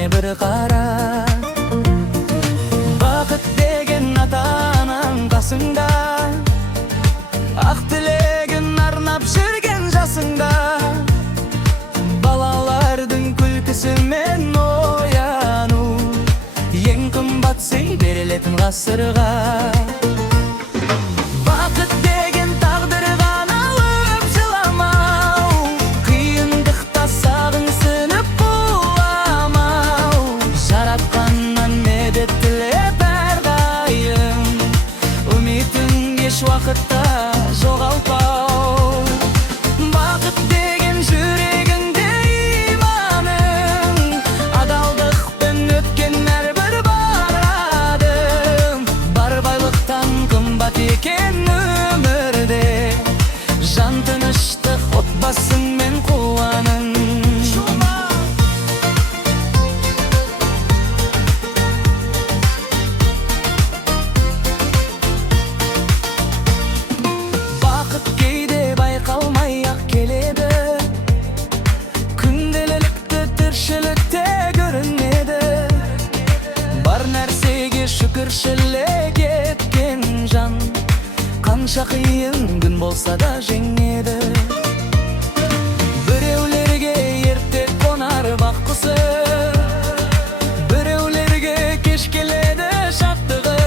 мени bir qara. Бақыт деген ата-анаң қасыңда, ақ тілегін арнап жүрген жасыңда. Балалардың күлкісімен ояну, ең қымбат сый берілетін ғасырға. Бақыт деген тағдырған алып жыламау, қиындықта сағынсынып құламау. Жаратқаннан медет тілеп әрдайым, үмітің еш уақытта жоғалтпау. Бақыт деген жүрегіңде иманың, адалдықпен өткен әрбір бар адым. Бар байлықтан қымбат екен өмірде, жан тыныштық отбасың мен қуаның. Бақыт кейде байқалмай-ақ келеді, күнделікті тіршілікте көрінеді. Бар нәрсеге шүкіршілік еткен жан, қанша қиын күн болса да жеңеді. Біреулерге ерте қонар бақ құсы, біреулерге кеш келеді шаттығы.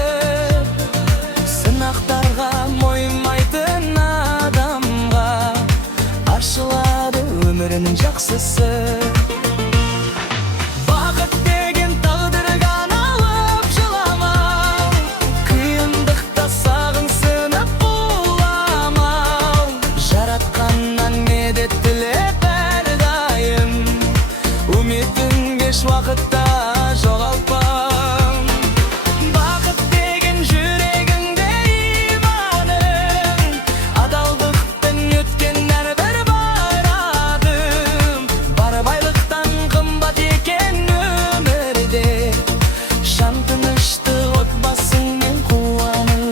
Сынақтарға мойымайтын адамға ашылады өмірінің жақсысы. Бақыт деген тағдырған алып жыламау, қиындықта сағынсынып құламау. Жаратқаннан медет тілеп әрдайым, үмітің еш уақытта жоғалтпау. Бақыт деген жүрегіңде иманың, адалдықпен өткен әрбір бар адым. Бар байлықтан қымбат екен өмірде, жан тыныштық отбасың мен қуаның.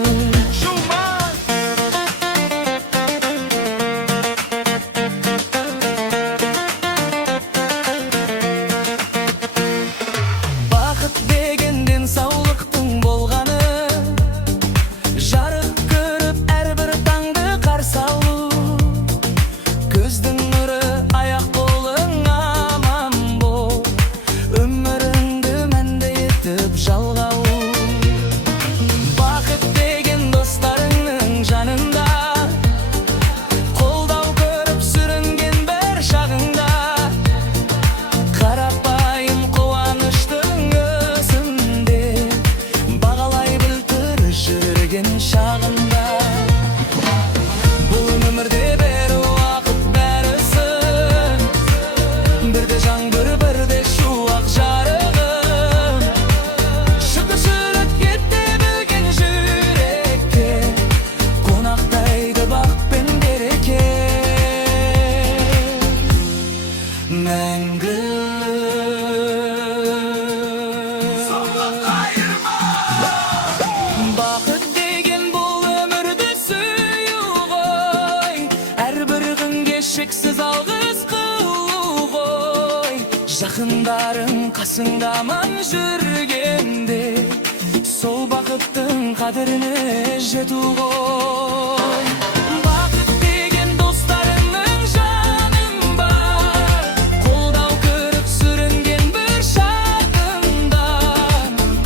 Бақыт деген денсаулықтың болғаны, жарық көріп әрбір таңды қарсы алу. Көздің нұры, аяқ қолың аман бол, өміріңді мәнді етіп жалғау. Бақыт деген достарыңның жанында, қолдау көріп сүрінген бір шағыңда. Қарапайым қуаныштың өзінде, бағалай біл жүрген шағында. Бұл өмірде бір уақыт бәрісін, бірде жаңбыр бірде шуақ жарығым. Шүкіршілік ете білген жүрекке, қонақтайды бақ пен береке. Мәңгі бақыт деген бұл өмірді сүю ғой, әрбір күнге шексіз алғыс қылу ғой. Жақындарың қасыңда аман жүргенде, сол бақыттың қадіріне жету ғой. Бақыт деген достарыңның жаның бар, қолдау көріп сүрінген бір шағында.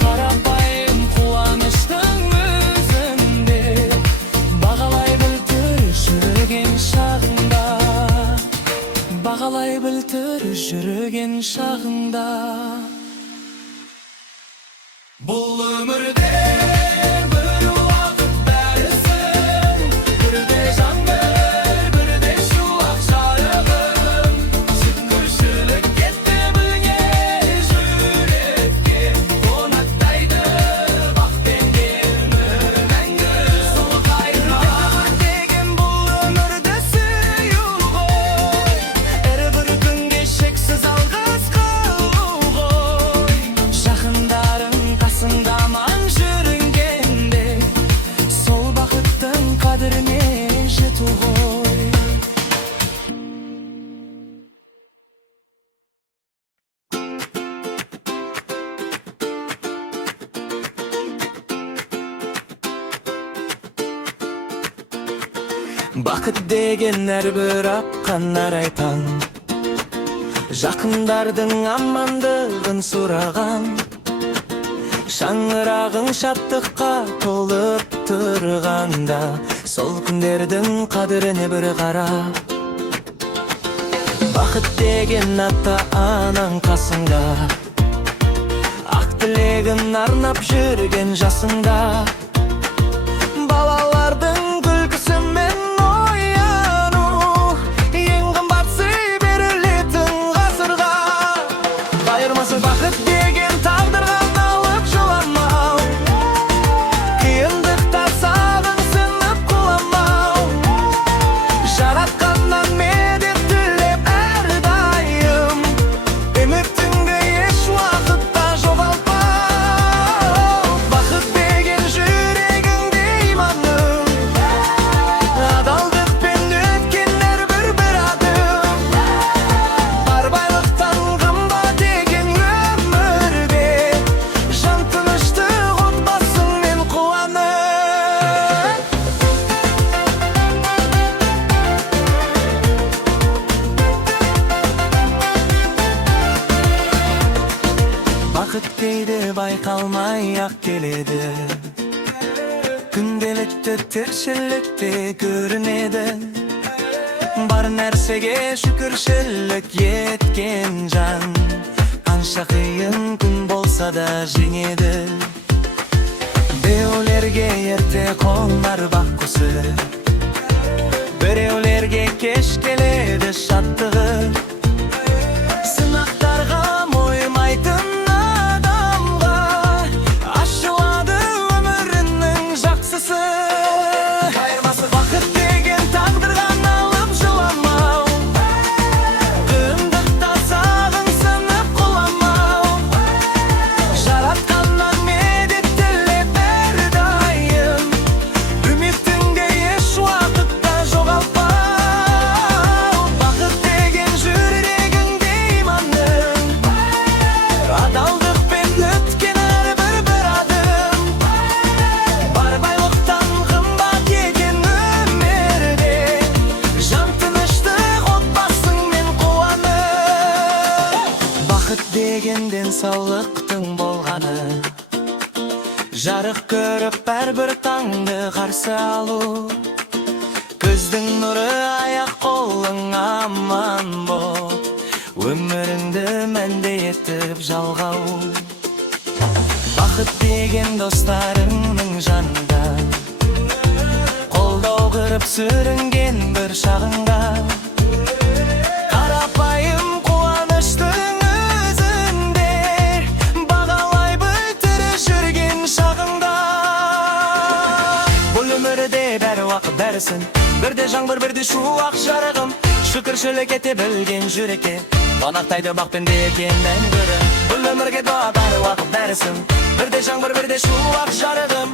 Қарапайым қуаныштың өзінде, бағалай біл жүрген шағында. Бағалай біл жүрген шағында. Бұл өмірде бір уақыт бәрісін, бірде жаңбыр бірде шуақ жарығым. Шүкіршілік ете білген жүрекке, қонақтайды бақ пен өмір мәңгі. Сол қайырман деген бұл өмірді сүю ғой, әрбір күнге шексіз алғыс қылу Бақыт деген әрбір аққан арайтан, жақындардың амандығын сұраған, шаңырағың шаттыққа толып тұрғанда, сол күндердің қадіріне бір қара. Бақыт деген ата анаң қасыңда, ақ тілегін арнап жүрген жасыңда, балалардың күлкісімен ояну, ең қымбат сый берілетін ғасырға. Қайырмасы бақыт деген тағдырға алып жыламау, қиындықта сағың сынып құламау, жаратқаннан медет тілеп әрдайым, үмітіңді еш уақытта жоғалтпау. Бақыт деген жүрегіңде иманың, адалдықпен өткен әрбір бір адым, бар байлықтан қымбат деген өмірде, жан тыныштық отбасыңмен қуанып. Бақыт кейде байқалмай-ақ келеді, күнделікті тіршілікте көрінеді. Бар нәрсеге шүкіршілік еткен жан, қанша қиын күн болса да жеңеді. Біреулерге ерте қонар бақ құсы, біреулерге кеш келеді шаттығы. Сынақтарға мойымайтын адамға ашылады өмірінің жақсысы. Қайырмасы бақыт деген тағдырға алып жыламау, қиындықта сағың сынып құламау, жаратқаннан медет тілеп әрдайым, үмітіңде еш уақытта жоғалтпау. Бақыт деген жүрегіңде иманың, адалдықпен өткен әрбір бір адым, бар байлықтан қымбат екен өмірде, жан тыныштық отбасыңмен қуанып. Бақыт деген денсаулықтың болғаны, жарық көріп әрбір таңды қарсы алу, көздің нұры аяқ қолың аман боп, өміріңді мәнді етіп жалғау. Бақыт деген достарыңның жанында, қолдау қырып сүрінген бір шағыңда, қарапайым қуаныштың өзінде, бағалай біл тірі жүрген шағыңда. Бұл өмірде бәрі уақыт бәрісін, бірде жаңбыр бірде шуақ жарығым, шүкіршілік ете білген жүрекке, қонақтайды бақпен дегеннен гөрі. Бұл өмірге дуа бәрі уақыт бәрісін, бірде жаңбыр бірде шуақ жарығым,